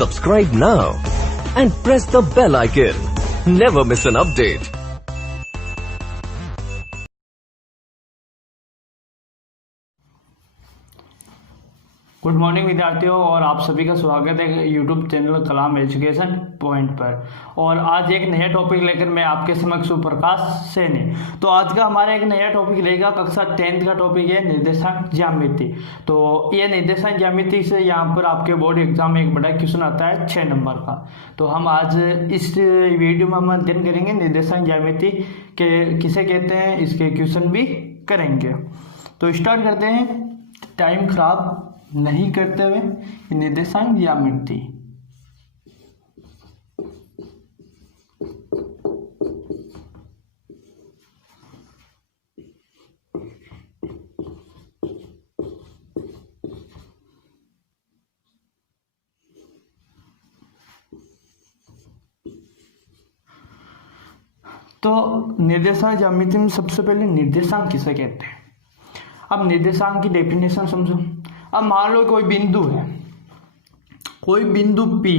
Subscribe now and press the bell icon. Never miss an update. Good morning विद्यार्थियों, और आप सभी का स्वागत है यूट्यूब चैनल कलाम एजुकेशन पॉइंट पर। और आज एक नया टॉपिक लेकर मैं आपके समक्ष हूँ, प्रकाश सैनी। तो आज का हमारा एक नया टॉपिक रहेगा, कक्षा 10th का टॉपिक है निर्देशांक ज्यामिति। तो ये निर्देशांक ज्यामिति से यहाँ पर आपके बोर्ड एग्जाम में एक बड़ा क्वेश्चन आता है 6 नंबर का। तो हम आज इस वीडियो में हम अध्ययन करेंगे निर्देशांक ज्यामिति के किसे कहते हैं, इसके क्वेश्चन भी करेंगे। तो स्टार्ट करते हैं टाइम खराब नहीं करते हुए निर्देशांक ज्यामिति। तो निर्देशांक ज्यामिति में सबसे पहले निर्देशांक किसे कहते हैं। अब निर्देशांक की डेफिनेशन समझो। अब मान लो कोई बिंदु है, कोई बिंदु P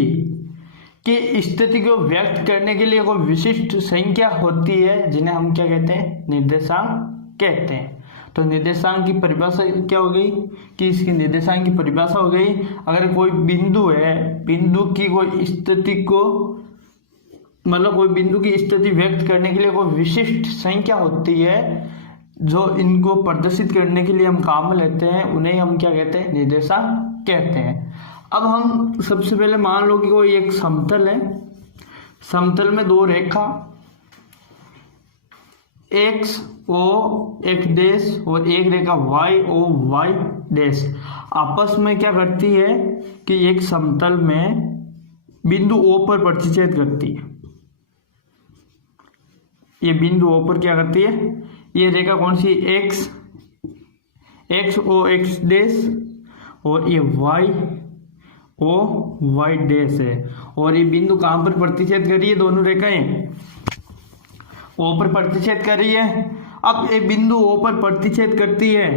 की स्थिति को व्यक्त करने के लिए कोई विशिष्ट संख्या होती है, जिन्हें हम क्या कहते हैं, निर्देशांक कहते हैं। तो निर्देशांक की परिभाषा क्या हो गई कि इसकी निर्देशांक की परिभाषा हो गई, अगर कोई बिंदु है, बिंदु की कोई स्थिति को मतलब कोई बिंदु की स्थिति व्यक्त करने के लिए कोई विशिष्ट संख्या होती है, जो इनको प्रदर्शित करने के लिए हम काम में लेते हैं, उन्हें हम क्या कहते हैं, निर्देशांक कहते हैं। अब हम सबसे पहले मान लो कि कोई एक समतल है, समतल में दो रेखा x o x डैश और एक रेखा y o y डैश आपस में क्या करती है कि एक समतल में बिंदु O पर प्रतिच्छेद करती है। ये बिंदु O पर क्या करती है, ये रेखा कौन सी, x o x डैश और ये y o y डैश है। और ये बिंदु कहां पर प्रतिच्छेद कर रही है, दोनों रेखाएं O पर प्रतिच्छेद कर रही है। अब ये बिंदु O पर प्रतिच्छेद करती है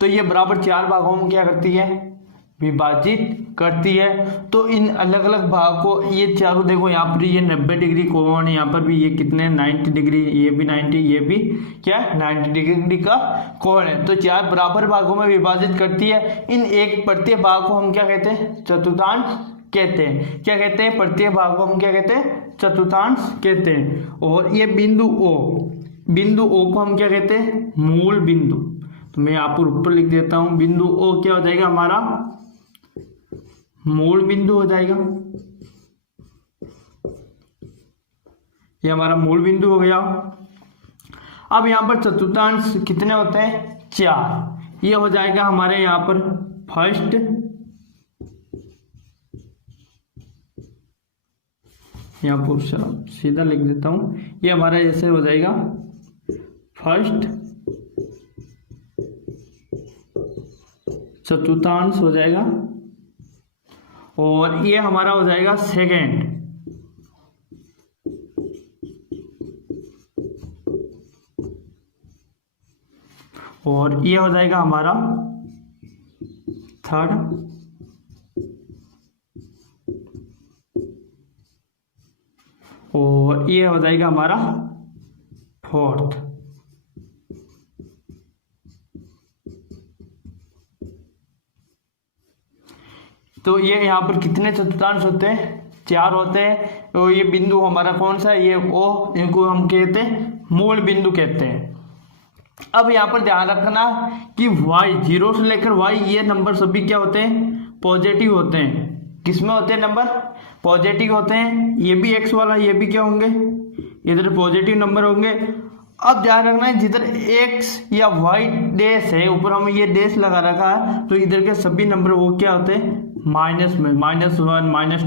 तो ये बराबर 4 भागों में क्या करती है, विभाजित करती है। तो इन अलग अलग भाग को, ये चारों देखो, यहाँ पर ये 90 डिग्री कोण, यहाँ पर भी ये कितने 90 डिग्री, ये भी 90, ये भी क्या 90 डिग्री का कोण है। तो 4 बराबर भागों में विभाजित करती है। इन एक प्रत्येक भाग को हम क्या कहते हैं, चतुर्थांश कहते हैं। क्या कहते हैं, प्रत्येक भाग को हम क्या कहते हैं, चतुर्थांश कहते हैं। और ये बिंदु O को हम क्या कहते हैं, मूल बिंदु। तो मैं आपको ऊपर लिख देता हूं, बिंदु O क्या हो जाएगा, हमारा मूल बिंदु हो जाएगा। ये हमारा मूल बिंदु हो गया। अब यहां पर चतुर्थांश कितने होते हैं, 4। ये हो जाएगा हमारे यहां पर फर्स्ट, यहां पर सीधा लिख देता हूं, ये हमारा ऐसे हो जाएगा फर्स्ट चतुर्थांश हो जाएगा, और ये हमारा हो जाएगा सेकेंड, और ये हो जाएगा हमारा थर्ड, और ये हो जाएगा हमारा फोर्थ। तो ये यहाँ पर कितने चतुर्थांश होते हैं, 4 होते हैं। तो ये बिंदु हमारा कौन सा है, ये O, इनको हम कहते हैं मूल बिंदु कहते हैं। अब यहाँ पर ध्यान रखना कि y 0 से लेकर y, ये नंबर सभी क्या होते हैं, पॉजिटिव होते हैं। किसमें होते हैं, नंबर पॉजिटिव होते हैं। ये भी x वाला, ये भी क्या होंगे, इधर पॉजिटिव नंबर होंगे। अब ध्यान रखना है, जिधर x या y डैश है, ऊपर हमें ये डैश लगा रखा है, तो इधर के सभी नंबर वो क्या होते हैं, माइनस में, -1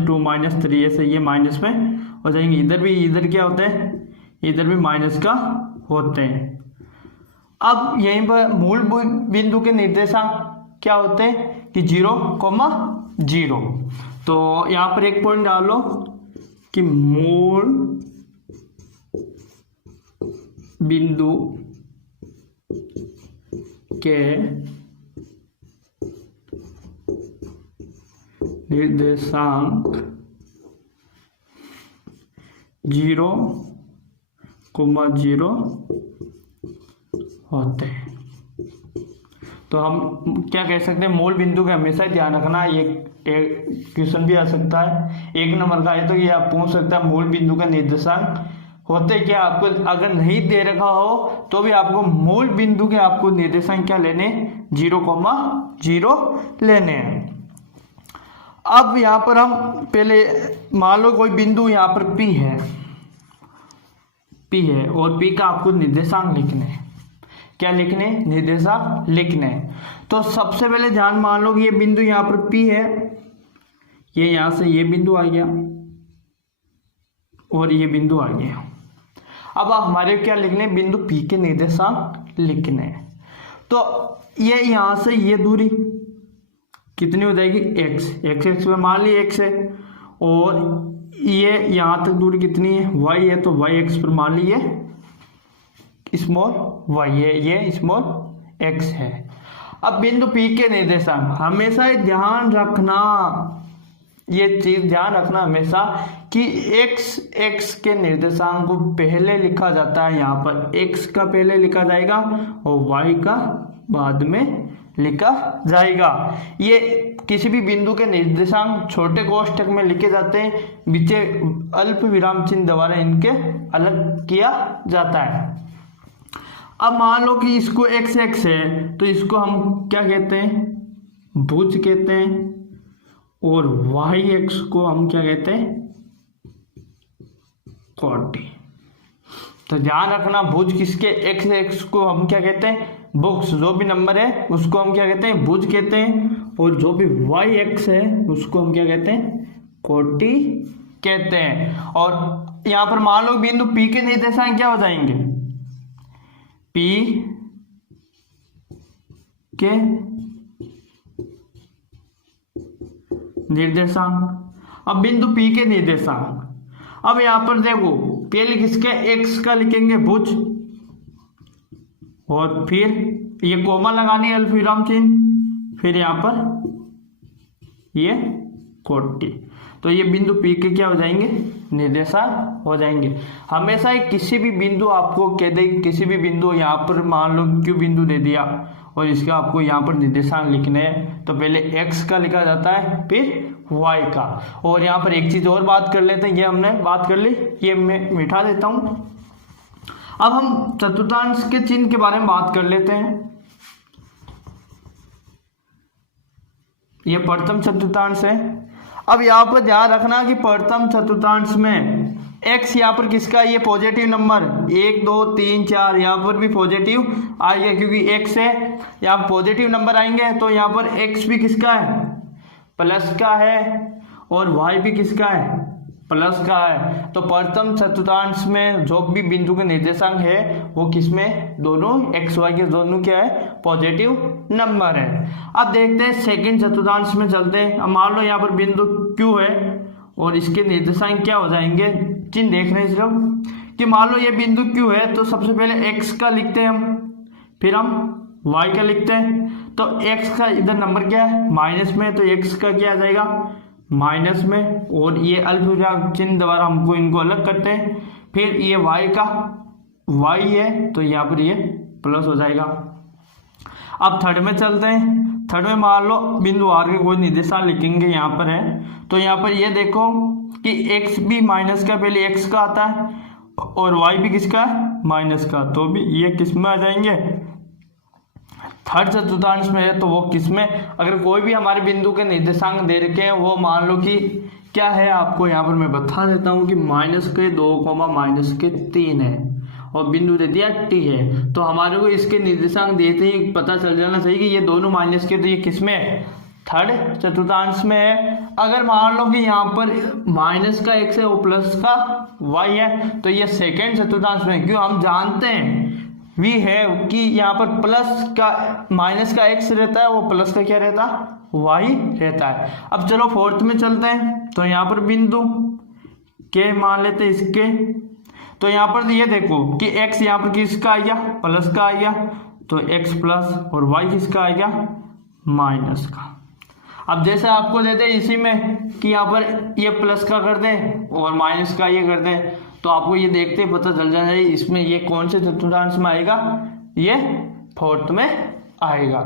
-2 -3, ऐसे ये माइनस में हो जाएंगे। इधर भी, इधर क्या होते हैं, इधर भी माइनस का होते हैं। अब यहीं पर मूल बिंदु के निर्देशांक क्या होते हैं कि 0,0। तो यहां पर एक पॉइंट डालो कि मूल बिंदु के निर्देशांक 0,0 होते हैं। तो हम क्या कह सकते हैं, मूल बिंदु का हमेशा ध्यान रखना। ये क्वेश्चन भी आ सकता है 1 नंबर का है, तो ये आप पूछ सकते हैं मूल बिंदु का निर्देशांक होते क्या। आपको अगर नहीं दे रखा हो तो भी आपको मूल बिंदु के आपको निर्देशांक क्या लेने, 0,0 लेने हैं। अब यहाँ पर हम पहले मान लो कोई बिंदु यहाँ पर P है और P का आपको निर्देशांक लिखने हैं। क्या लिखने, निर्देशांक लिखने। तो सबसे पहले ध्यान मान लो कि ये बिंदु यहाँ पर P है, ये यहाँ से ये बिंदु आ गया और ये बिंदु आ गया। अब हमारे क्या लिखने, बिंदु P के निर्देशांक लिखने। तो ये यहाँ से ये दूरी कितनी हो जाएगी, x पे मान ली x है, और ये यहाँ तक दूरी कितनी है, y है, तो y x पर मान ली ये स्मॉल y है, ये स्मॉल x है। अब बिंदु P के निर्देशांक हमेशा ध्यान रखना, ये चीज ध्यान रखना हमेशा कि x के निर्देशांक को पहले लिखा जाता है। यहाँ पर x का पहले लिखा जाएगा और y का बाद में लिखा जाएगा। ये किसी भी बिंदु के निर्देशांक छोटे कोष्ठक में लिखे जाते हैं, बीचे अल्प विराम चिन्ह द्वारा इनके अलग किया जाता है। अब मान लो कि इसको x है, तो इसको हम क्या कहते हैं, भुज कहते हैं, और y को हम क्या कहते हैं, कोटि। तो ध्यान रखना, भुज किसके, x को हम क्या कहते हैं, बुक्स, जो भी नंबर है उसको हम क्या कहते हैं, भुज कहते हैं, और जो भी y है उसको हम क्या कहते हैं, कोटि कहते हैं। और यहाँ पर मान लो बिंदु P के निर्देशांक क्या हो जाएंगे, P के निर्देशांक। अब बिंदु P के निर्देशांक, अब यहां पर देखो पहले किसके, x का लिखेंगे भुज, और फिर ये कोमा लगानी है, अल्पविराम चिन्ह, फिर यहां पर ये कोटि। तो ये बिंदु P के क्या हो जाएंगे, निर्देशांक हो जाएंगे। हमेशा ही किसी भी बिंदु आपको कह दे, किसी भी बिंदु यहाँ पर मान लो Q बिंदु दे दिया और इसका आपको यहाँ पर निर्देशांक लिखने हैं, तो पहले x का लिखा जाता है, फिर y का। और यहाँ पर एक चीज और बात कर लेते हैं, ये हमने बात कर ली, ये मैं मिटा देता हूं। अब हम चतुर्थांश के चिन्ह के बारे में बात कर लेते हैं। ये प्रथम चतुर्थांश है। अब यहाँ पर ध्यान रखना कि प्रथम चतुर्थांश में x यहाँ पर किसका, ये पॉजिटिव नंबर 1 2 3 4, यहाँ पर भी पॉजिटिव आएगा क्योंकि x है, यहाँ पॉजिटिव नंबर आएंगे, तो यहाँ पर x भी किसका है, प्लस का है, और y भी किसका है, प्लस का है। तो प्रथम चतुर्थांश में जो भी बिंदु के निर्देशांक है वो किसमें, दोनों x y के दोनों क्या है, पॉजिटिव नंबर है। अब देखते हैं सेकंड चतुर्थांश में चलते हैं। अब मान लो यहाँ पर बिंदु Q है और इसके निर्देशांक क्या हो जाएंगे, चिन्ह देख रहे हैं सिर्फ कि मान लो ये बिंदु Q है, तो सबसे पहले x का लिखते हैं हम, फिर हम y का लिखते हैं। तो x का इधर नंबर क्या है, माइनस में, तो x का क्या आ जाएगा, माइनस में, और ये अल्पविराम चिन्ह द्वारा हमको इनको अलग करते हैं। फिर ये y का, y है तो यहाँ पर ये प्लस हो जाएगा। अब थर्ड में चलते हैं। थर्ड में मान लो बिंदु r के कोई निर्देशांक लिखेंगे, यहाँ पर है, तो यहाँ पर ये देखो कि x भी माइनस का, पहले x का आता है और y भी किसका है, माइनस का, तो भी ये किस में आ जाएंगे, थर्ड चतुर्थांश में है। तो वो किसमें, अगर कोई भी हमारे बिंदु के निर्देशांक दे रखे हैं, वो मान लो कि क्या है, आपको यहाँ पर मैं बता देता हूँ कि -2, -3 है, और बिंदु दे दिया T है, तो हमारे को इसके निर्देशांक देते ही पता चल जाना चाहिए कि ये दोनों माइनस के, तो ये किसमें है, थर्ड चतुर्थांश में है। अगर मान लो कि यहाँ पर माइनस का x है और प्लस का y है, तो ये सेकेंड चतुर्थांश में, क्यों, हम जानते हैं भी है कि यहाँ पर प्लस का, माइनस का x रहता है, वो प्लस का क्या रहता है, y रहता है। अब चलो फोर्थ में चलते हैं। तो यहाँ पर बिंदु के मान लेते हैं इसके, तो यहाँ पर ये देखो कि x यहाँ पर किसका आ गया, प्लस का आ गया, तो x प्लस, और y किसका आ गया, माइनस का। अब जैसे आपको देते हैं इसी में कि यहाँ पर ये प्लस का कर दें और माइनस का ये कर दें, तो आपको ये देखते ही पता चल जाना चाहिए इसमें ये कौन से चतुर्थांश में आएगा, ये फोर्थ में आएगा।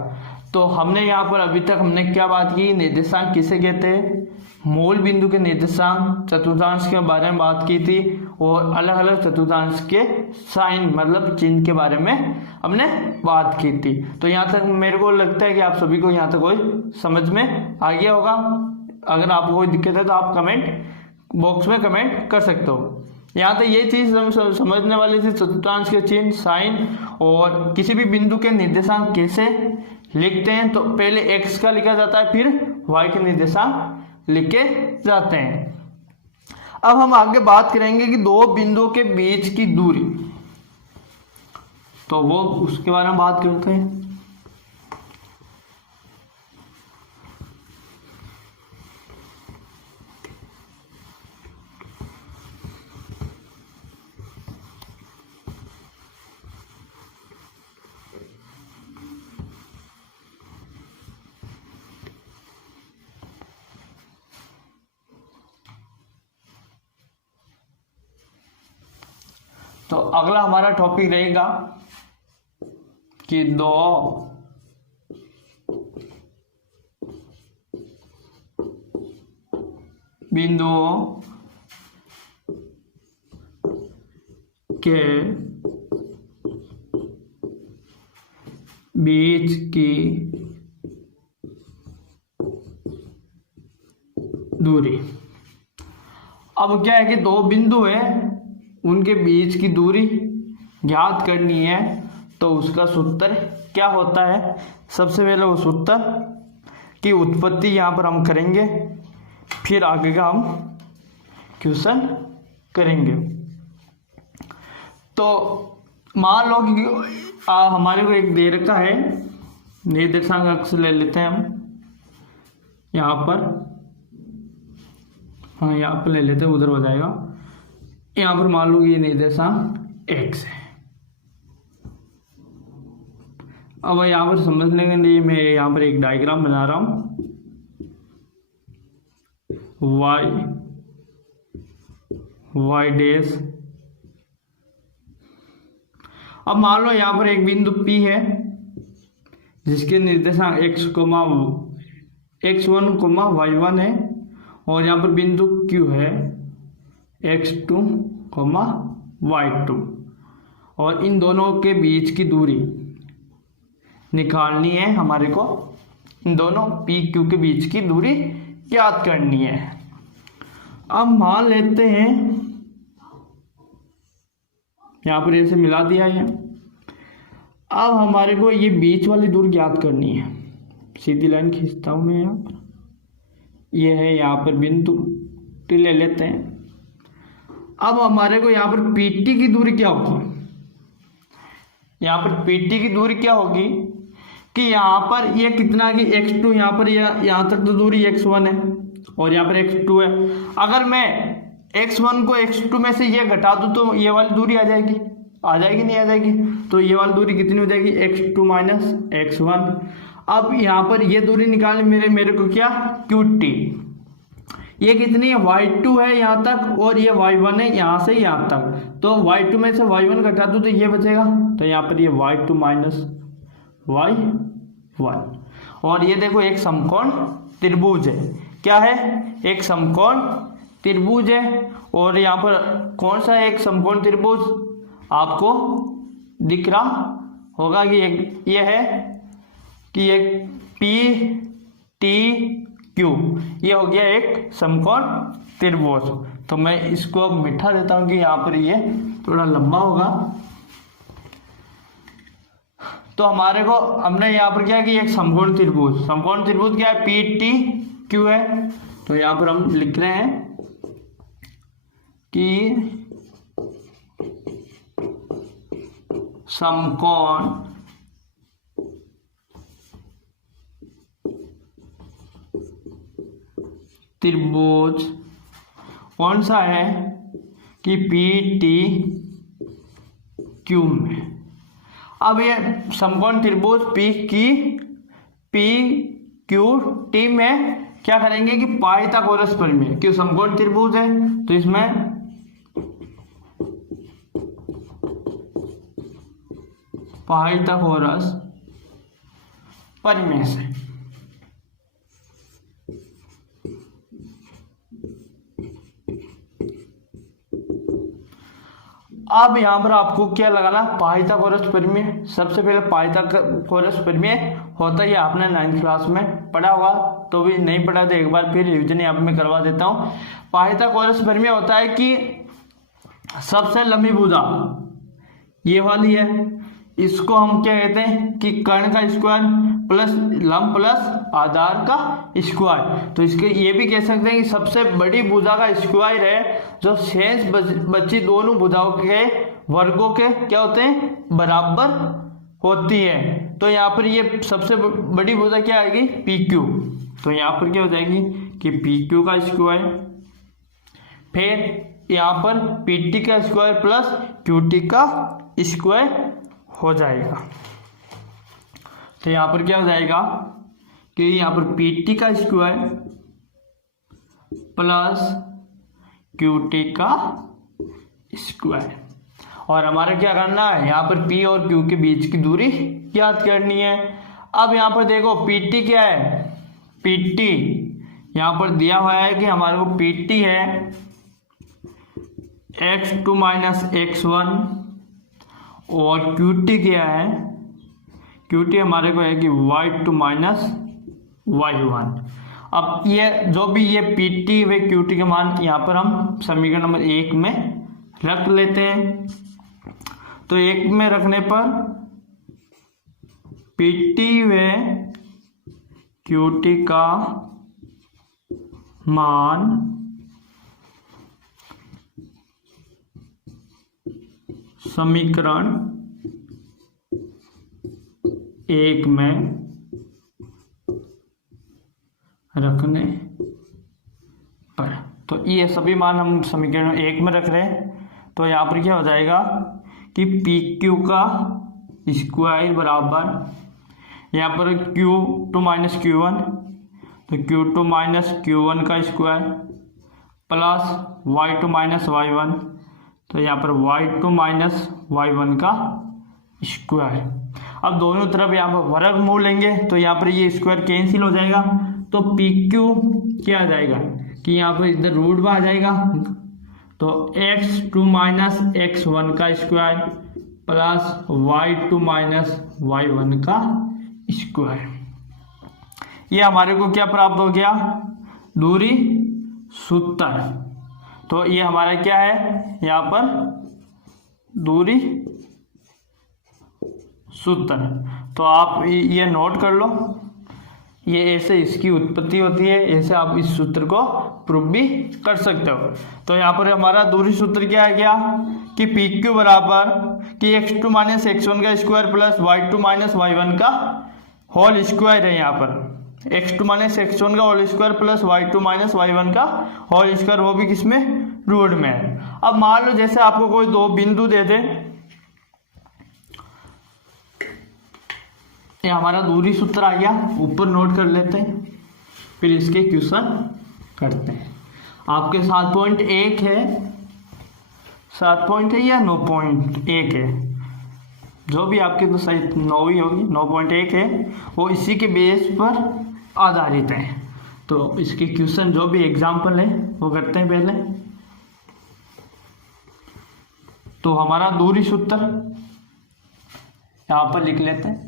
तो हमने यहाँ पर अभी तक हमने क्या बात की, निर्देशांक किसे कहते हैं, मूल बिंदु के निर्देशांक, चतुर्थांश के बारे में बात की थी और अलग अलग चतुर्थांश के साइन मतलब चिन्ह के बारे में हमने बात की थी। तो यहाँ तक मेरे को लगता है कि आप सभी को यहाँ तक कोई समझ में आ गया होगा। अगर आपको कोई दिक्कत है तो आप कमेंट बॉक्स में कमेंट कर सकते हो। यहाँ तक ये चीज समझने वाली थी, चतुर्थांश के चिन्ह, साइन और किसी भी बिंदु के निर्देशांक कैसे लिखते हैं। तो पहले x का लिखा जाता है, फिर y के निर्देशांक लिखे जाते हैं। अब हम आगे बात करेंगे कि दो बिंदुओं के बीच की दूरी, तो वो उसके बारे में बात करते हैं। तो अगला हमारा टॉपिक रहेगा कि दो बिंदुओं के बीच की दूरी। अब क्या है कि दो बिंदु है, उनके बीच की दूरी ज्ञात करनी है, तो उसका सूत्र क्या होता है। सबसे पहले वो सूत्र की उत्पत्ति यहाँ पर हम करेंगे, फिर आगे का हम क्वेश्चन करेंगे। तो मान लो कि हमारे को एक दे रखा है, निर्देशांक अक्ष ले लेते हैं हम यहाँ पर, हाँ यहाँ पर ले लेते हैं, उधर हो जाएगा। यहाँ पर मान लो कि ये निर्देशांक x है। अब यहाँ पर समझने के लिए मैं यहाँ पर एक डायग्राम बना रहा हूं, y डैश। अब मान लो यहाँ पर एक बिंदु P है जिसके निर्देशांक x1, y1 है, और यहाँ पर बिंदु Q है x2, y2, और इन दोनों के बीच की दूरी निकालनी है हमारे को। इन दोनों P Q के बीच की दूरी याद करनी है। अब मान लेते हैं यहाँ पर ऐसे मिला दिया है। अब हमारे को ये बीच वाली दूरी याद करनी है। सीधी लाइन खींचता हूँ मैं यहाँ पर, ये है यहाँ पर बिंदु T ले लेते हैं। अब हमारे को यहाँ पर PT की दूरी क्या होगी, यहाँ पर PT की दूरी क्या होगी कि यहाँ पर ये कितना कि x2, यहाँ पर यहाँ तक तो दूरी x1 है और यहाँ पर x2 है। अगर मैं x1 को x2 में से ये घटा दूँ तो ये वाली दूरी आ जाएगी नहीं आ जाएगी। तो ये वाली दूरी कितनी हो जाएगी, x2 माइनस x1। अब यहाँ पर ये दूरी निकालनी मेरे को क्या, QT। ये कितनी है, y2 है यहाँ तक, और ये y1 है यहाँ से यहाँ तक। तो y2 में से y1 घटा दूँ तो ये बचेगा, तो यहाँ पर ये y2 माइनस y1। और ये देखो एक समकोण त्रिभुज है। क्या है, एक समकोण त्रिभुज है। और यहाँ पर कौन सा एक समकोण त्रिभुज आपको दिख रहा होगा कि एक ये है कि एक PTQ, ये हो गया एक समकोण त्रिभुज। तो मैं इसको अब मिटा देता हूँ कि यहाँ पर ये थोड़ा लंबा होगा। तो हमारे को हमने यहाँ पर क्या कि एक समकोण त्रिभुज क्या है, PTQ है। तो यहाँ पर हम लिख रहे हैं कि समकोण त्रिभुज कौन सा है कि PTQ में। अब ये समकोण त्रिभुज क्यू टी में क्या करेंगे कि पाइथागोरस प्रमेय, क्यों समकोण त्रिभुज है तो इसमें पाइथागोरस प्रमेय से अब यहां पर आपको क्या लगाना, पाइथागोरस प्रमेय। सबसे पहले पाइथागोरस प्रमेय होता है, आपने 9th क्लास में पढ़ा होगा, तो भी नहीं पढ़ा तो एक बार फिर रिविजन यहाँ पे मैं करवा देता हूँ। पाइथागोरस प्रमेय होता है कि सबसे लंबी भुजा ये वाली है, इसको हम क्या कहते हैं कि कर्ण का स्क्वायर प्लस लंब प्लस आधार का स्क्वायर। तो इसके ये भी कह सकते हैं कि सबसे बड़ी भुजा का स्क्वायर है, जो शेष बची दोनों भुजाओं के वर्गों के क्या होते हैं, बराबर होती है। तो यहाँ पर ये सबसे बड़ी भुजा क्या आएगी, पी क्यू। तो यहाँ पर क्या हो जाएगी कि पी क्यू का स्क्वायर, फिर यहाँ पर पी टी का स्क्वायर प्लस क्यू टी का स्क्वायर हो जाएगा। तो यहाँ पर क्या हो जाएगा कि यहाँ पर पी टी का स्क्वायर प्लस क्यू टी का स्क्वायर, और हमारा क्या करना है, यहाँ पर पी और क्यू के बीच की दूरी याद करनी है। अब यहाँ पर देखो पी टी क्या है, पी टी यहाँ पर दिया हुआ है कि हमारे को पी टी है x2 - x1, और क्यू टी क्या है, क्यू टी हमारे को है कि y2 - y1। अब ये जो भी ये पी टी व क्यू टी के मान यहाँ पर हम समीकरण नंबर 1 में रख लेते हैं। तो 1 में रखने पर पी टी व क्यू टी का मान समीकरण 1 में रखने पर, तो ये सभी मान हम समीकरण 1 में रख रहे हैं। तो यहाँ पर क्या हो जाएगा कि पी क्यू का स्क्वायर बराबर यहाँ पर Q2 - Q1, तो Q2 - Q1 का स्क्वायर प्लस y2 - y1, तो यहाँ पर y2 - y1 का स्क्वायर। अब दोनों तरफ यहाँ पर वर्गमूल लेंगे तो यहाँ पर ये स्क्वायर कैंसिल हो जाएगा, तो पी क्यू क्या आ जाएगा कि यहाँ पर इधर रूट में आ जाएगा, तो x2 - x1 का स्क्वायर प्लस y2 - y1 का स्क्वायर। ये हमारे को क्या प्राप्त हो गया, दूरी सूत्र। तो ये हमारा क्या है, यहाँ पर दूरी सूत्र। तो आप ये नोट कर लो, ये ऐसे इसकी उत्पत्ति होती है, ऐसे आप इस सूत्र को प्रूव भी कर सकते हो। तो यहाँ पर हमारा दूरी सूत्र क्या आ गया कि पी क्यू बराबर कि x2 - x1 का स्क्वायर प्लस y2 - y1 का होल स्क्वायर है। यहाँ पर x2 - x1 का whole square plus y2 - y1 का होल स्क्वायर, वो भी किसमें, रूट में है। अब मान लो जैसे आपको कोई दो बिंदु दे दे, ये हमारा दूरी सूत्र आ गया, ऊपर नोट कर लेते हैं, फिर इसके क्वेश्चन करते हैं। आपके 7.1 है, 7 पॉइंट है या 9.1 है, जो भी आपके तो सही 9 ही होगी, 9.1 है, वो इसी के बेस पर आधारित है। तो इसके क्वेश्चन जो भी एग्जाम्पल है वो करते हैं पहले। तो हमारा दूरी सूत्र यहाँ पर लिख लेते हैं,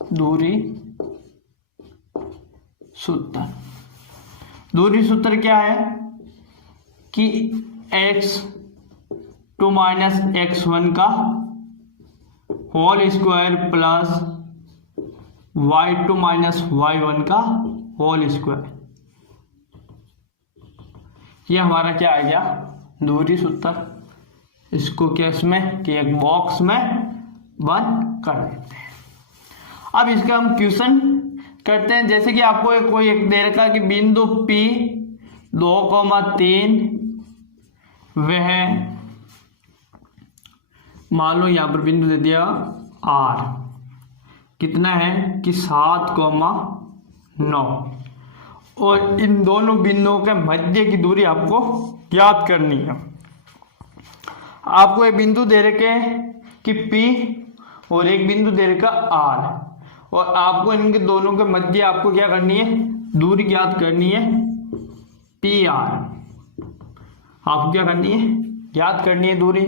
दूरी सूत्र। दूरी सूत्र क्या है कि x2 - x1 का whole square plus y2 - y1 का होल स्क्वायर, ये हमारा क्या आ गया, दूरी सूत्र। इसको केस में कि एक बॉक्स में बंद कर देते हैं। अब इसका हम क्वेश्चन करते हैं। जैसे कि आपको कोई एक दे रखा कि बिंदु P 2,3 वह मान लो यहाँ पर बिंदु दे दिया R कितना है कि 7,9 और इन दोनों बिंदुओं के मध्य की दूरी आपको ज्ञात करनी है। आपको एक बिंदु दे रखे कि P और एक बिंदु दे रखा R और आपको इनके दोनों के मध्य आपको क्या करनी है, दूरी ज्ञात करनी है PR। आपको क्या करनी है, ज्ञात करनी है दूरी।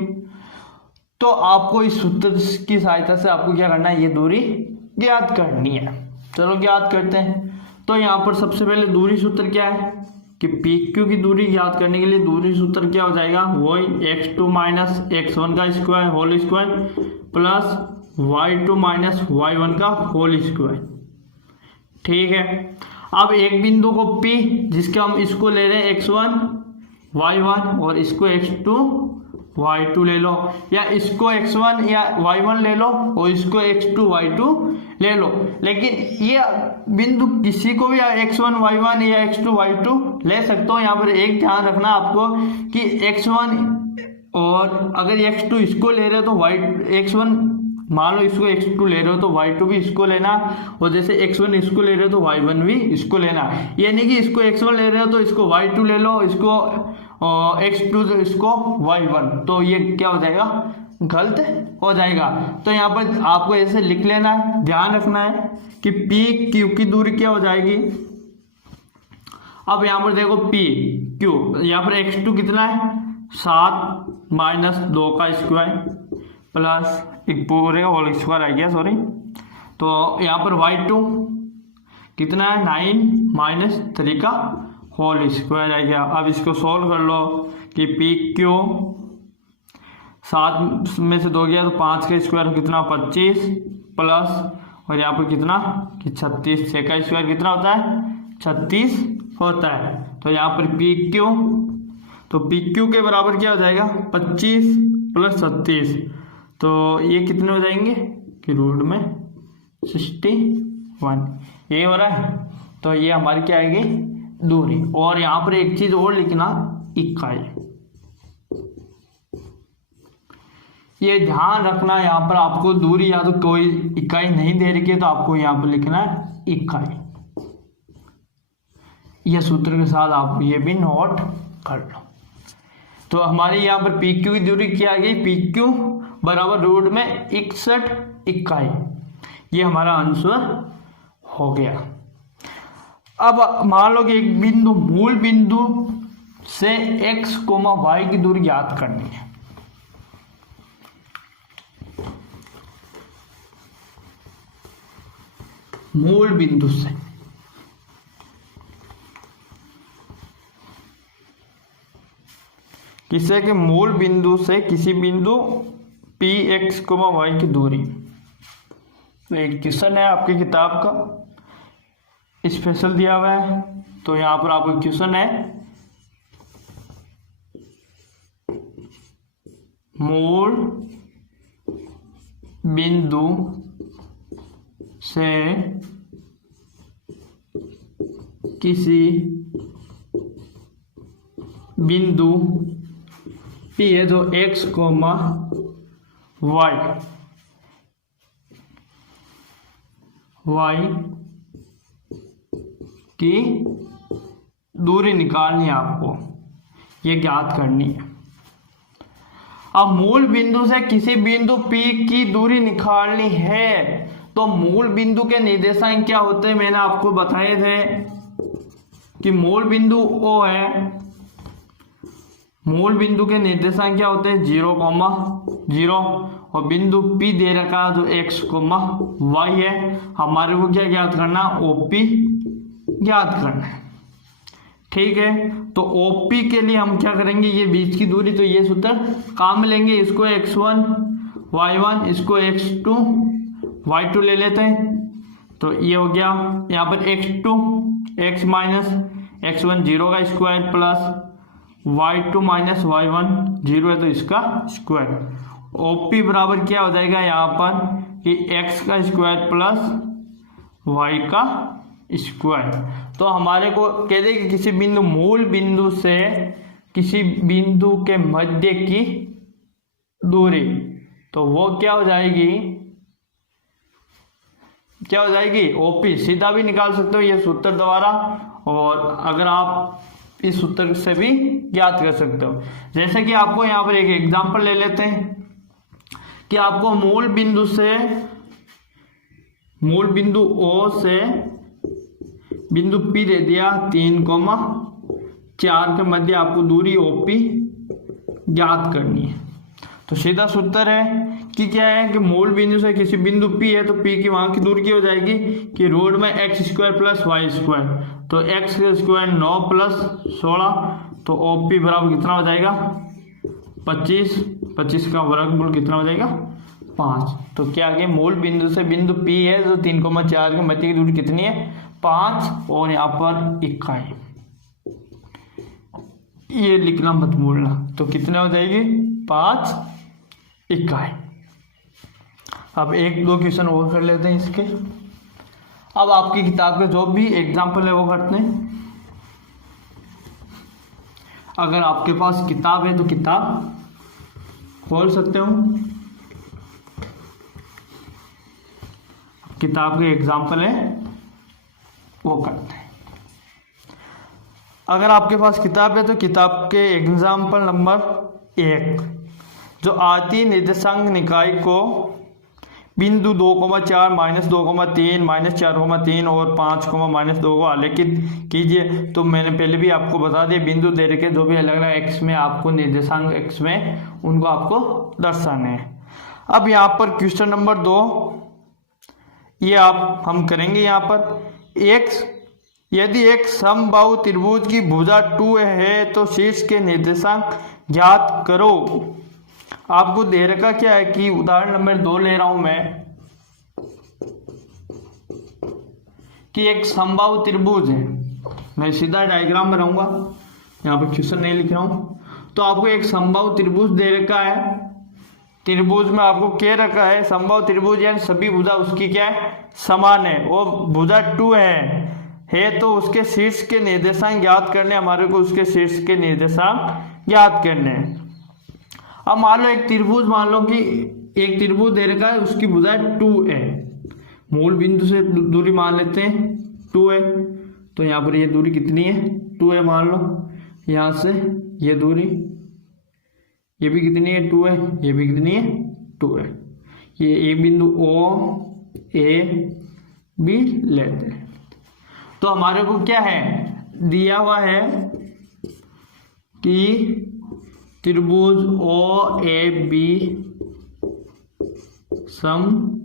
तो आपको इस सूत्र की सहायता से आपको क्या करना है, ये दूरी ज्ञात करनी है। चलो ज्ञात करते हैं। तो यहाँ पर सबसे पहले दूरी सूत्र क्या है कि PQ की दूरी ज्ञात करने के लिए दूरी सूत्र क्या हो जाएगा, वही x2 माइनस x1 का square whole square plus y2 minus y1 का होल स्क्वायर। ठीक है। अब एक बिंदु को P जिसके हम इसको ले रहे हैं x1 y1 और इसको x2 y2 ले लो, या इसको x1 या y1 ले लो और इसको x2 y2 ले लो। लेकिन ये बिंदु किसी को भी x1 y1 या x2 y2 ले सकते हो। यहाँ पर एक ध्यान रखना आपको कि x1 और अगर x2 इसको ले रहे हो तो x1 मान लो इसको x2 ले रहे हो तो y2 भी इसको लेना, और जैसे x1 इसको ले रहे हो तो y1 भी इसको लेना। ये नहीं कि इसको x1 ले रहे हो तो इसको y2 ले लो, इसको x2 तो इसको y1, तो ये क्या हो जाएगा, गलत हो जाएगा। तो यहाँ पर आपको ऐसे लिख लेना है, ध्यान रखना है कि PQ की दूरी क्या हो जाएगी। अब यहाँ पर देखो PQ, यहाँ पर x2 कितना है 7 माइनस 2 का स्क्वायर प्लस एक पूरे का होल स्क्वायर आ गया, सॉरी। तो यहाँ पर y2 कितना है 9 माइनस 3 का होल स्क्वायर आ गया। अब इसको सॉल्व कर लो कि PQ 7 में से 2 गया तो 5 का स्क्वायर कितना 25 प्लस और यहाँ पर कितना कि 36, 6 का स्क्वायर कितना होता है 36 होता है। तो यहाँ पर PQ, तो PQ के बराबर क्या हो जाएगा 25 प्लस 36, तो ये कितने हो जाएंगे कि रूट में 61, ये हो रहा है। तो ये हमारी क्या आएगी दूरी। और यहाँ पर एक चीज और लिखना, इकाई, ये ध्यान रखना। यहाँ पर आपको दूरी या तो कोई इकाई नहीं दे रखी है तो आपको यहाँ पर लिखना है इकाई। यह सूत्र के साथ आप ये भी नोट कर लो। तो हमारे यहाँ पर PQ की दूरी क्या आ गई, PQ बराबर रूट में 61 इकाई। ये हमारा आंसर हो गया। अब मान लो कि एक बिंदु मूल बिंदु से x, y की दूरी ज्ञात करनी है। मूल बिंदु से किसी के मूल बिंदु से किसी बिंदु Px, y की दूरी। तो एक क्वेश्चन है आपकी किताब का, स्पेशल दिया हुआ है। तो यहाँ पर आपको क्वेश्चन है, मूल बिंदु से किसी बिंदु P है जो x, y की दूरी निकालनी है, आपको ये ज्ञात करनी है। अब मूल बिंदु से किसी बिंदु P की दूरी निकालनी है तो मूल बिंदु के निर्देशांक क्या होते हैं, मैंने आपको बताए थे कि मूल बिंदु O है, मूल बिंदु के निर्देशांक क्या होते हैं 0, 0 और बिंदु P दे रखा है जो x, y है। हमारे को क्या ज्ञात करना, OP ज्ञात करना है। ठीक है। तो OP के लिए हम क्या करेंगे, ये बीच की दूरी, तो ये सूत्र काम में लेंगे। इसको x1 y1, इसको x2 y2 ले लेते हैं। तो ये हो गया यहाँ पर x2 x माइनस x1 0 का square plus y2 minus y1 0 है तो इसका स्क्वायर। OP बराबर क्या हो जाएगा यहाँ पर कि x का स्क्वायर प्लस y का स्क्वायर। तो हमारे को कह दे कि किसी बिंदु मूल बिंदु से किसी बिंदु के मध्य की दूरी, तो वो क्या हो जाएगी क्या हो जाएगी, ओपी। सीधा भी निकाल सकते हो ये सूत्र द्वारा, और अगर आप इस सूत्र से भी ज्ञात कर सकते हो। जैसे कि आपको यहाँ पर एक एग्जांपल ले लेते हैं कि आपको मूल बिंदु O से बिंदु P दे दिया 3,4 के मध्य आपको दूरी OP ज्ञात करनी है। तो सीधा सूत्र है कि क्या है कि मूल बिंदु से किसी बिंदु P है तो P की वहां की दूरी की हो जाएगी कि रूट में x² प्लस y², तो x² 9 प्लस 16, तो OP बराबर कितना हो जाएगा 25, 25 का वर्गमूल कितना हो जाएगा 5। तो क्या आगे मूल बिंदु से बिंदु P है तो 3,4 के मध्य की दूरी कितनी है 5, और यहाँ पर इकाई ये लिखना मत भूलना। तो कितने हो जाएगी 5 इकाई। अब एक दो क्वेश्चन और कर लेते हैं इसके। अब आपकी किताब के जो भी एग्जाम्पल है वो करते हैं। अगर आपके पास किताब है तो किताब खोल सकते हो, किताब के एग्जाम्पल है वो करते हैं। अगर आपके पास किताब है तो किताब के एग्जाम्पल नंबर 1, जो आती निर्देशांक निकाय को बिंदु 2,4 -2,3 -4,3 और 5, -2 को आलेखित कीजिए। तो मैंने पहले भी आपको बता दिया बिंदु दे रखे जो भी अलग अलग एक्स में आपको निर्देशांक एक्स में उनको आपको दर्शाने हैं। अब यहाँ पर क्वेश्चन नंबर 2 ये हम करेंगे। यहाँ पर यदि एक समबाहु त्रिभुज की भुजा 2 है तो शीर्ष के निर्देशांक ज्ञात करो। आपको दे रखा क्या है कि उदाहरण नंबर 2 ले रहा हूं मैं कि एक समबाहु त्रिभुज है। मैं सीधा डायग्राम बनाऊंगा, यहाँ पर क्वेश्चन नहीं लिख रहा हूं। तो आपको एक समबाहु त्रिभुज दे रखा है, त्रिभुज में आपको कह रखा है समबाहु त्रिभुज यानी सभी भुजा उसकी क्या है समान है, और भुजा 2 है तो उसके शीर्ष के निर्देशांक ज्ञात करने, हमारे को उसके शीर्ष के निर्देशांक ज्ञात करने हैं। अब मान लो एक त्रिभुज, मान लो कि एक त्रिभुज दे रखा है उसकी भुजा 2 है, मूल बिंदु से दूरी मान लेते हैं 2 है, तो यहाँ पर ये दूरी कितनी है 2 है मान लो। यहाँ से ये दूरी ये भी कितनी है 2 है, ये भी कितनी है 2 है। ये एक बिंदु O A B लेते हैं। तो हमारे को क्या है दिया हुआ है कि त्रिभुज OAB समबाहु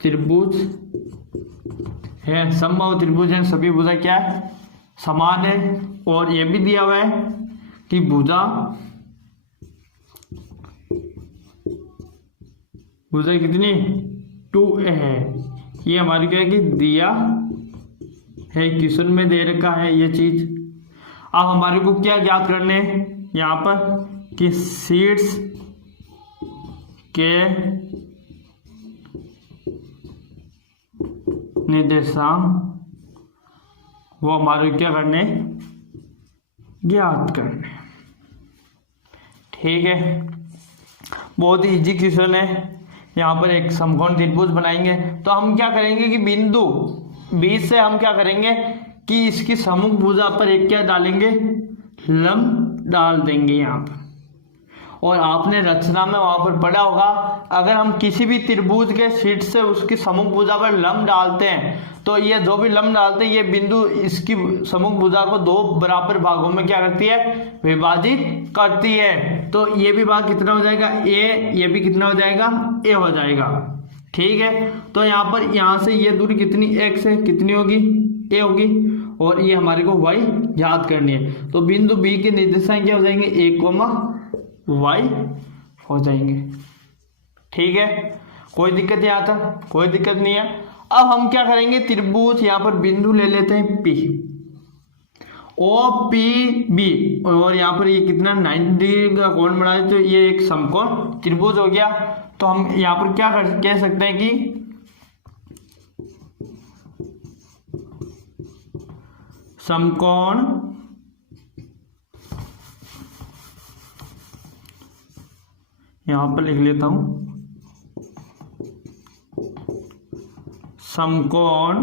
त्रिभुज है, समबाहु त्रिभुज है, सभी भुजा क्या है समान है। और ये भी दिया हुआ है कि भुजा कितनी 2 है। ये हमारी क्या है कि दिया है, क्वेश्चन में दे रखा है ये चीज। अब हमारे को क्या ज्ञात करने यहाँ पर कि शीर्ष के निर्देशांक वो हमारे क्या करने ज्ञात करने। ठीक है, बहुत ही इजी क्वेश्चन है। यहाँ पर एक समकोण त्रिभुज बनाएंगे तो हम क्या करेंगे कि बिंदु 20 से हम क्या करेंगे कि इसकी सम्मुख भुजा पर एक क्या डालेंगे लंब डाल देंगे यहाँ पर। और आपने रचना में वहां पर पढ़ा होगा अगर हम किसी भी त्रिभुज के शीर्ष से उसकी सम्मुख भुजा पर लंब डालते हैं तो ये जो भी लंब डालते हैं ये बिंदु इसकी सम्मुख भुजा को 2 बराबर भागों में क्या करती है विभाजित करती है। तो ये भी भाग कितना हो जाएगा A, ये भी कितना हो जाएगा A हो जाएगा। ठीक है, तो यहाँ पर यहाँ से ये दूरी कितनी x है कितनी होगी A होगी, और ये हमारे को y याद करनी है। तो बिंदु B के निर्देशांक क्या हो जाएंगे A, y हो जाएंगे। ठीक है, कोई दिक्कत यहाँ तक कोई दिक्कत नहीं है। अब हम क्या करेंगे त्रिभुज यहाँ पर बिंदु ले लेते हैं P OPB, और यहाँ पर ये कितना 90 डिग्री का कोण बना देते, तो ये एक समकोण त्रिभुज हो गया। तो हम यहाँ पर क्या कह सकते हैं कि समकोण यहां पर लिख लेता हूं समकोण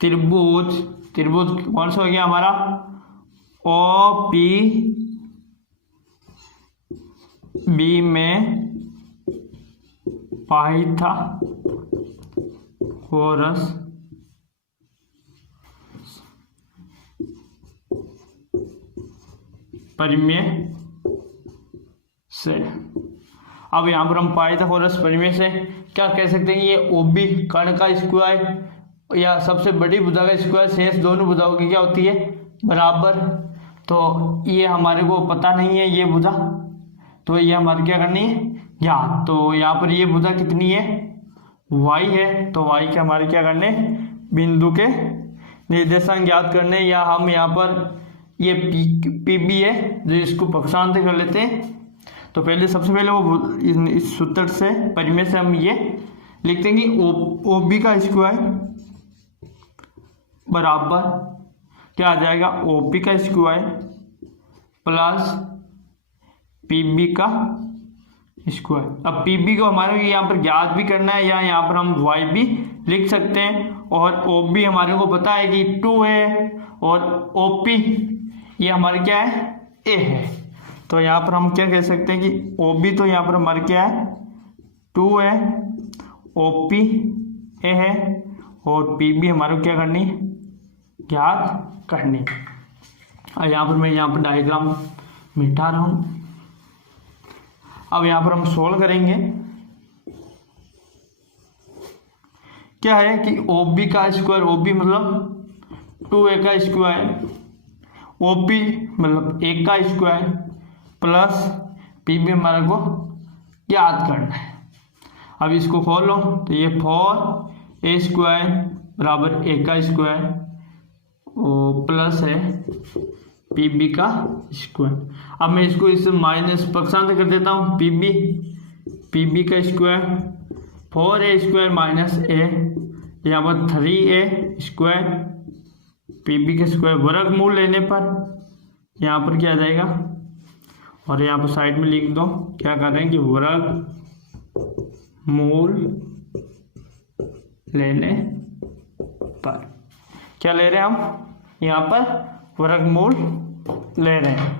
त्रिभुज, त्रिभुज कौन सा हो गया हमारा, ओ पी बी में पाइथागोरस परिमेय से। अब यहां पर हम पाइथागोरस परिमेय से क्या कह सकते हैं, ये ओबी कर्ण का स्क्वायर या सबसे बड़ी भुजा का स्क्वायर शेष दोनों भुजाओं की क्या होती है, बराबर। तो ये हमारे को पता नहीं है ये भुजा, तो ये हमारे क्या करनी है ज्ञात। तो यहाँ पर ये भुजा कितनी है, y है, तो y के हमारे क्या करने, बिंदु के निर्देशांक ज्ञात करने, या हम यहाँ पर ये पी बी है जो इसको पक्षांतर कर लेते हैं। तो पहले सबसे पहले वो इस सूत्र से परिमेय से हम ये लिखते हैं कि ओ बी का स्क्वायर बराबर क्या आ जाएगा, ओ पी का स्क्वायर प्लस पी बी का स्क्वायर। अब पी बी को हमारे यहाँ पर ज्ञात भी करना है, या यहाँ पर हम वाई भी लिख सकते हैं। और ओ बी हमारे को पता है कि 2 है, और ओ पी ये हमारे क्या है, ए है। तो यहाँ पर हम क्या कह सकते हैं कि ओ बी तो यहाँ पर हमारे क्या है 2 है, ओ पी ए है, और पी बी हमारे को क्या करनी, ज्ञात करनी। और यहाँ पर मैं यहाँ पर डायग्राम मिटा रहा हूँ। अब यहाँ पर हम सोल्व करेंगे। क्या है कि ओ बी का स्क्वायर, ओ बी मतलब 2a का स्क्वायर, ओ पी मतलब 1 का स्क्वायर प्लस पी बी हमारे को याद करना है। अब इसको खोल लो तो ये 4a स्क्वायर बराबर 1 का स्क्वायर और प्लस है पी बी का स्क्वायर। अब मैं इसको इस माइनस पक्षांतर कर देता हूँ, पी बी का square 4a square minus a, यहाँ पर 3a स्क्वायर, पी बी का स्क्वायर वर्गमूल लेने पर यहाँ पर क्या आ जाएगा, और यहाँ पर साइड में लिख दो क्या कर रहे हैं कि वर्गमूल लेने पर क्या ले रहे हैं हम, यहाँ पर वर्गमूल ले रहे हैं।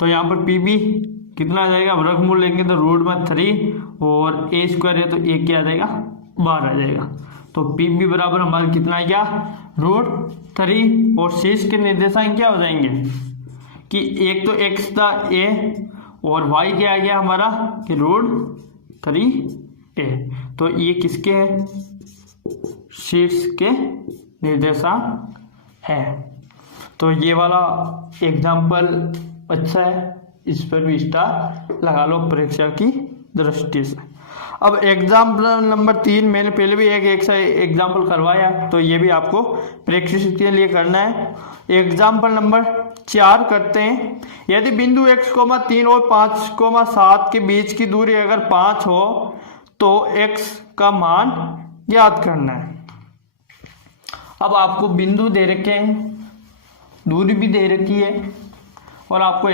तो यहाँ पर पी बी कितना आ जाएगा, वर्गमूल लेंगे तो रूट में 3 और ए स्क्वायर है तो ए क्या आ जाएगा 12 आ जाएगा। तो पी बी बराबर हमारा कितना है क्या, √3, और शेष के निर्देशांक क्या हो जाएंगे कि एक तो x था a और y क्या आ गया हमारा कि √3a। तो ये किसके है, शीर्ष के निर्देशांक है। तो ये वाला एग्जाम्पल अच्छा है, इस पर भी स्टार लगा लो परीक्षा की दृष्टि से। अब एग्जाम्पल नंबर 3 मैंने पहले भी एक एग्जाम्पल करवाया, तो ये भी आपको प्रैक्टिस के लिए करना है। एग्जाम्पल नंबर 4 करते हैं। यदि बिंदु x, 3 और 5, 7 के बीच की दूरी अगर 5 हो तो x का मान ज्ञात करना है। अब आपको बिंदु दे रखे हैं, दूरी भी दे रखी है, और आपको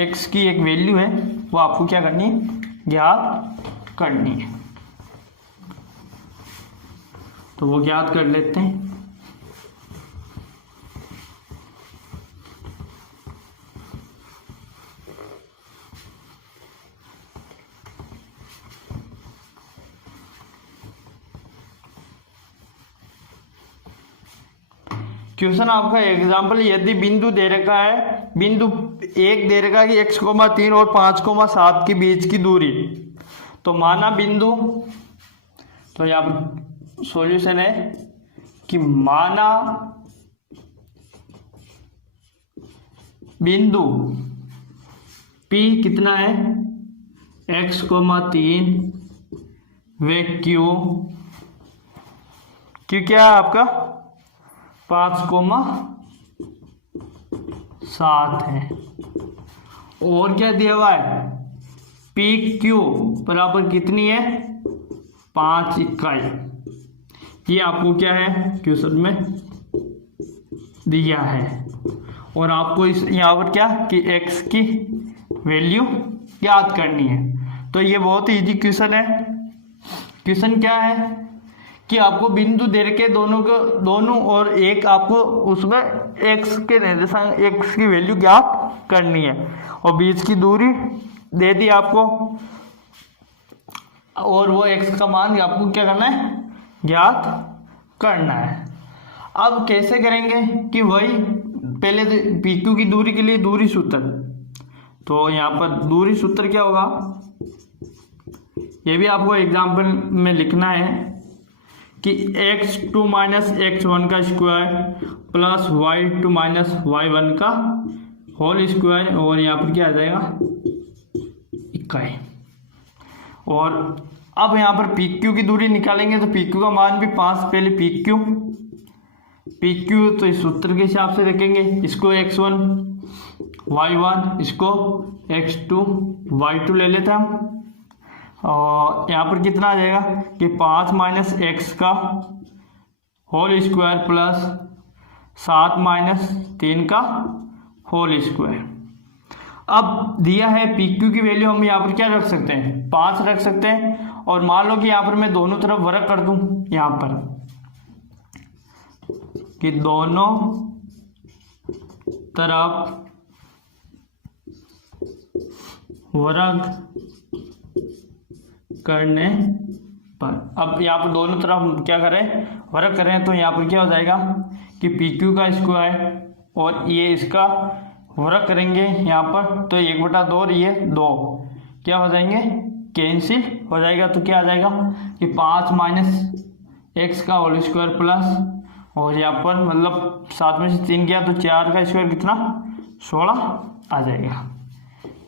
x की एक वैल्यू है वो आपको क्या करनी है, ज्ञात करनी है। तो वो ज्ञात कर लेते हैं। क्वेश्चन आपका एग्जाम्पल, यदि बिंदु दे रखा है, बिंदु 1 दे रखा है कि x, 3 और 5, 7 के बीच की दूरी, तो माना बिंदु, तो यहाँ पर सॉल्यूशन है कि माना बिंदु P कितना है x, 3 व Q क्या है आपका 5, 7 है, और क्या दिया हुआ है पी क्यू बराबर कितनी है 5 इकाई। ये आपको क्या है क्वेश्चन में दिया है। और आपको इस यहाँ पर क्या कि x की वैल्यू याद करनी है। तो ये बहुत ही इजी क्वेश्चन है। क्वेश्चन क्या है कि आपको बिंदु दे के दोनों और एक आपको उसमें x के निर्देशांक x की वैल्यू ज्ञात करनी है और बीच की दूरी दे दी आपको और वो x का मान आपको क्या करना है, ज्ञात करना है। अब कैसे करेंगे कि वही पहले तो PQ की दूरी के लिए दूरी सूत्र, तो यहाँ पर दूरी सूत्र क्या होगा ये भी आपको एग्जाम्पल में लिखना है कि x2 माइनस x1 का square plus y2 minus y1 का होल स्क्वायर और यहाँ पर क्या आ जाएगा इकाई। और अब यहाँ पर PQ की दूरी निकालेंगे तो PQ का मान भी 5, पहले PQ तो इस सूत्र के हिसाब से रखेंगे, इसको x1 y1 इसको x2 y2 ले लेते हैं हम। और यहाँ पर कितना आ जाएगा कि 5 माइनस x का होल स्क्वायर प्लस 7 माइनस 3 का होल स्क्वायर। अब दिया है PQ की वैल्यू हम यहाँ पर क्या रख सकते हैं, 5 रख सकते हैं। और मान लो कि यहाँ पर मैं दोनों तरफ वर्ग कर दूं, यहाँ पर कि दोनों तरफ वर्ग करने पर, अब यहाँ पर दोनों तरफ क्या करें, वर्ग करें, तो यहाँ पर क्या हो जाएगा कि PQ का स्क्वायर और ये इसका वर्ग करेंगे यहाँ पर, तो 1/2 और ये 2 क्या हो जाएंगे, कैंसिल हो जाएगा। तो क्या आ जाएगा कि 5 माइनस x का होल स्क्वायर प्लस और यहाँ पर मतलब 7 में से 3 गया तो 4 का स्क्वायर कितना 16 आ जाएगा।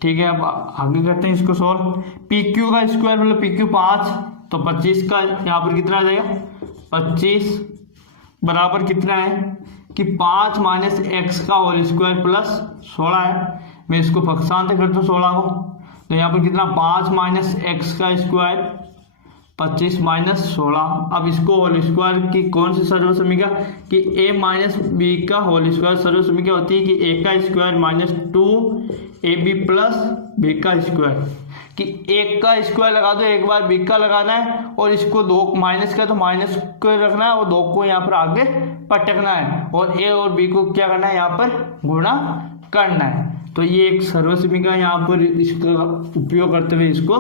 ठीक है, अब आगे करते हैं इसको सॉल्व। PQ का स्क्वायर मतलब PQ 5 तो 25 का यहाँ पर कितना आ जाएगा 25 बराबर कितना है कि 5 माइनस x का होल स्क्वायर प्लस 16 है। मैं इसको पक्षांतर करता हूँ 16 को, तो यहाँ पर कितना 5 माइनस x का स्क्वायर 25 माइनस 16। अब इसको होल स्क्वायर की कौन सी सर्वसमीका कि a माइनस b का होल स्क्वायर सर्वसमीका होती है कि a का square minus 2ab plus b का स्क्वायर, कि एक का स्क्वायर लगा दो, एक बार b का लगाना है और इसको 2 माइनस का तो माइनस को रखना है और 2 को यहाँ पर आगे पटकना है और a और b को क्या करना है यहाँ पर गुणा करना है। तो ये एक सर्वसमीका यहाँ पर इसका उपयोग करते हुए इसको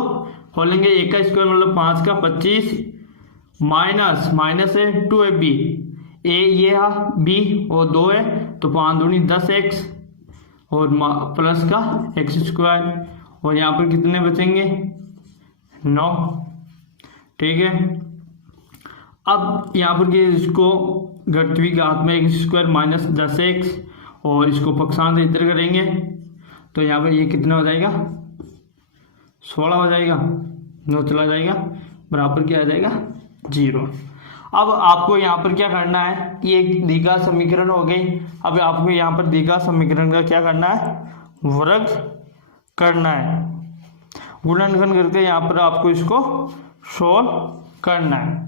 खोलेंगे। a का स्क्वायर मतलब 5 का 25 माइनस है 2ab, a ये है b और 2 है तो 5 दूनी 10x और प्लस का x स्क्वायर और यहाँ पर कितने बचेंगे 9। ठीक है, अब यहाँ पर इसको घटवी घात में x स्क्वायर माइनस 10x और इसको पक्षांतर इधर करेंगे तो यहाँ पर ये कितना हो जाएगा 16 हो जाएगा, 9 चला जाएगा बराबर क्या आ जाएगा 0। अब आपको यहाँ पर क्या करना है, ये द्विघात समीकरण हो गई। अब आपको यहाँ पर द्विघात समीकरण का क्या करना है, वर्ग करना है, गुणनखंड करके यहाँ पर आपको इसको सोल्व करना है।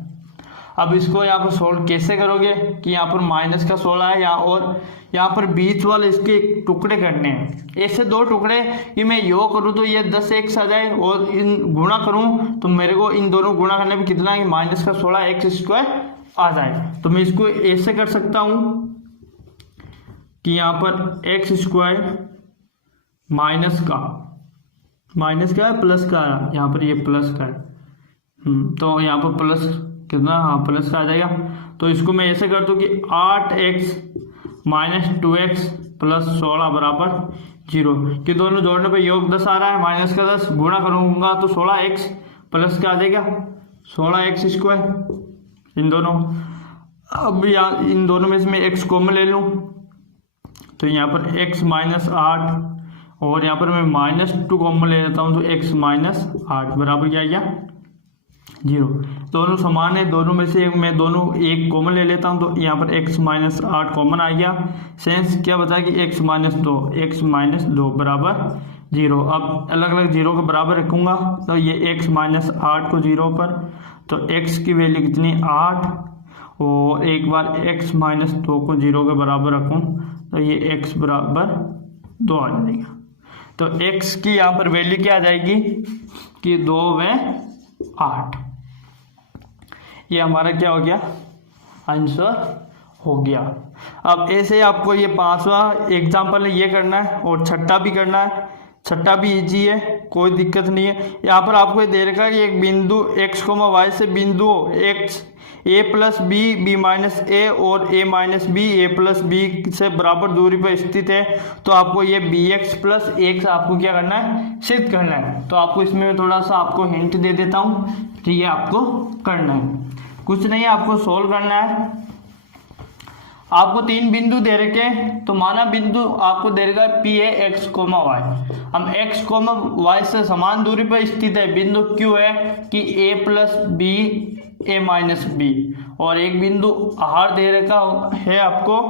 अब इसको यहाँ पर सोल्व कैसे करोगे कि यहाँ पर माइनस का 16 है और यहाँ पर बीच वाले इसके टुकड़े करने हैं, ऐसे 2 टुकड़े कि मैं योग करूँ तो ये 10x आ जाए और इन गुणा करूँ तो मेरे को इन दोनों गुणा करने में कितना है माइनस का 16x स्क्वायर आ जाए। तो मैं इसको ऐसे कर सकता हूँ कि यहाँ पर x स्क्वायर माइनस का प्लस का है, यहाँ पर ये प्लस का है तो यहाँ पर प्लस कितना, हाँ प्लस का आ जाएगा। तो इसको मैं ऐसे कर दूँ कि 8x माइनस 2x प्लस 16 बराबर 0, कि दोनों जोड़ने पे योग 10 आ रहा है, माइनस का 10 गुणा करूँगा तो 16x प्लस का आ जाएगा 16x स्क्वायर इन दोनों। अब यहाँ इन दोनों में से मैं x कॉमन ले लूँ तो यहाँ पर x माइनस 8 और यहाँ पर मैं माइनस 2 कॉमन ले लेता हूँ तो x माइनस 8 बराबर क्या आ गया 0। दोनों समान है, दोनों में से मैं दोनों एक कॉमन ले लेता हूं तो यहाँ पर x माइनस 8 कॉमन आ गया। सेंस क्या बताया कि x माइनस 2 बराबर 0। अब अलग अलग 0 के बराबर रखूंगा तो ये x माइनस 8 को 0 पर, तो x की वैल्यू कितनी 8 और एक बार x माइनस 2 को 0 के बराबर रखूँ तो ये x बराबर 2 आ जाएगा। तो x की यहाँ पर वैल्यू क्या आ जाएगी कि 2 व 8। ये हमारा क्या हो गया, आंसर हो गया। अब ऐसे आपको ये 5वां एग्जाम्पल है ये करना है और छठा भी करना है। छठा भी इजी है, कोई दिक्कत नहीं है। यहाँ पर आपको दे रखा है कि एक बिंदु x, y से बिंदु x a plus B, B minus A और a minus B, a plus B से बराबर दूरी पर स्थित है। तो आपको ये bx प्लस x आपको क्या करना है, सिद्ध करना है। तो आपको इसमें थोड़ा सा आपको हिंट दे देता हूँ, तो ये आपको करना है, कुछ नहीं है, आपको सोल्व करना है। आपको 3 बिंदु दे रखे, तो माना बिंदु आपको दे रखा है P है x, y। हम x, y से समान दूरी पर स्थित है बिंदु Q है कि a plus b, a minus b, और एक बिंदु R दे रखा है आपको,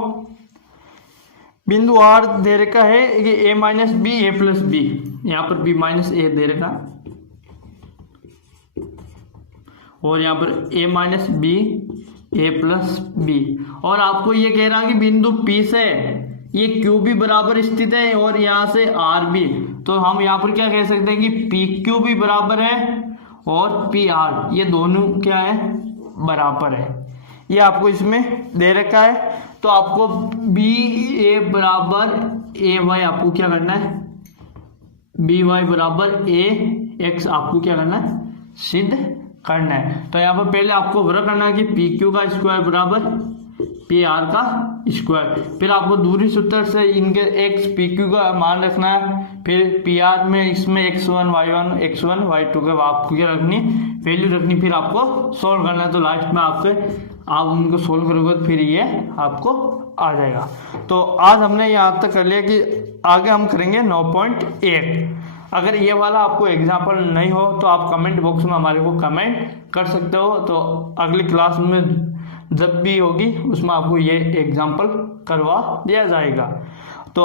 बिंदु R दे रखा है कि a minus B, a plus b, यहाँ पर b माइनस a दे रखा, और यहाँ पर a minus B, a plus b, और आपको ये कह रहा है कि बिंदु P से ये Q भी बराबर स्थित है और यहाँ से R भी। तो हम यहाँ पर क्या कह सकते हैं कि PQ भी बराबर है और PR, ये दोनों क्या है, बराबर है। ये आपको इसमें दे रखा है। तो आपको BA बराबर AY आपको क्या करना है, BY बराबर AX आपको क्या करना है, सिद्ध करना है। तो यहाँ पर पहले आपको वर्क करना है कि PQ का स्क्वायर बराबर PR का स्क्वायर, फिर आपको दूरी सूत्र से इनके x PQ का मान रखना है, फिर PR में इसमें x1 y1 x1 y2 का आपको क्या रखनी, वैल्यू रखनी, फिर आपको सोल्व करना है। तो लास्ट में आप उनको सोल्व करोगे तो फिर ये आपको आ जाएगा। तो आज हमने यहाँ तक कर लिया कि आगे हम करेंगे 9.8। अगर ये वाला आपको एग्जाम्पल नहीं हो तो आप कमेंट बॉक्स में हमारे को कमेंट कर सकते हो। तो अगली क्लास में जब भी होगी उसमें आपको ये एग्जाम्पल करवा दिया जाएगा। तो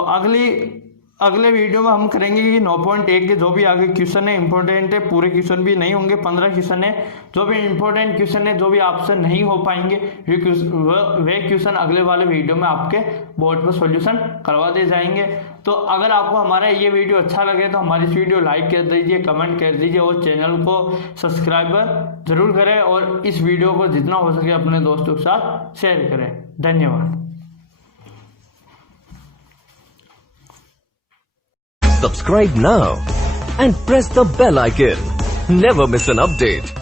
अगले वीडियो में हम करेंगे कि 9.1 के जो भी आगे क्वेश्चन है इंपॉर्टेंट है, पूरे क्वेश्चन भी नहीं होंगे, 15 क्वेश्चन है, जो भी इंपॉर्टेंट क्वेश्चन है, जो भी आपसे नहीं हो पाएंगे वे क्वेश्चन अगले वाले वीडियो में आपके बोर्ड पर सॉल्यूशन करवा दिए जाएंगे। तो अगर आपको हमारा ये वीडियो अच्छा लगे तो हमारी इस वीडियो लाइक कर दीजिए, कमेंट कर दीजिए और चैनल को सब्सक्राइबर जरूर करें और इस वीडियो को जितना हो सके अपने दोस्तों के साथ शेयर करें। धन्यवाद। Subscribe now and press the bell icon. Never miss an update.